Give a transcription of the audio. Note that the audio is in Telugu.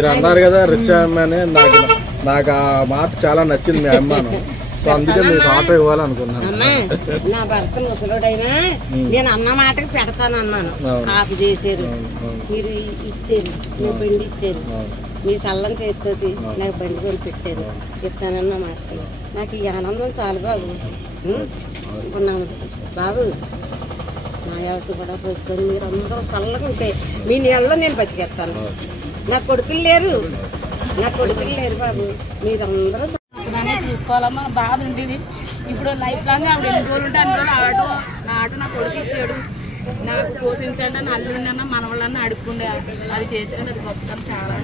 మీరు అన్నారు కదా రిచ్ అమ్మాయి నాకు ఆ మాట చాలా నచ్చింది మీ అమ్మాను సో అందుకే మీకు ఆటో ఇవ్వాలనుకున్నాను నా భర్త ముసలుడైనా నేను అన్న మాటకి పెడతానన్నాను ఆపు చేశారు మీరు ఇచ్చారు నువ్వు బండి ఇచ్చారు మీ సల్లం చేస్తుంది నాకు బండి కొని పెట్టారు చెప్తానన్న మాట నాకు ఈ ఆనందం చాలు బాబు అనుకున్నాను బాబు నా వ్యవసాయ కూడా పోసుకొని మీరు అందరూ చల్లగా ఉంటే మీ నీళ్ళలో నేను బతికేస్తాను నా కొడుకులు లేరు బాబు మీరందరూ చూసుకోవాలమ్మా బాధ ఉండేది ఇప్పుడు లైఫ్ లాంగ్ ఆవిడ ఎన్ని రోజులు ఉంటే అన్ని రోజులు నా ఆటో నా కొడుకు ఇచ్చాడు నాకు పోషించండి అని అల్లుండన్నా మనవాళ్ళన్నా అడుక్కుండే అది చేసేది అది గొప్పతనం చాలా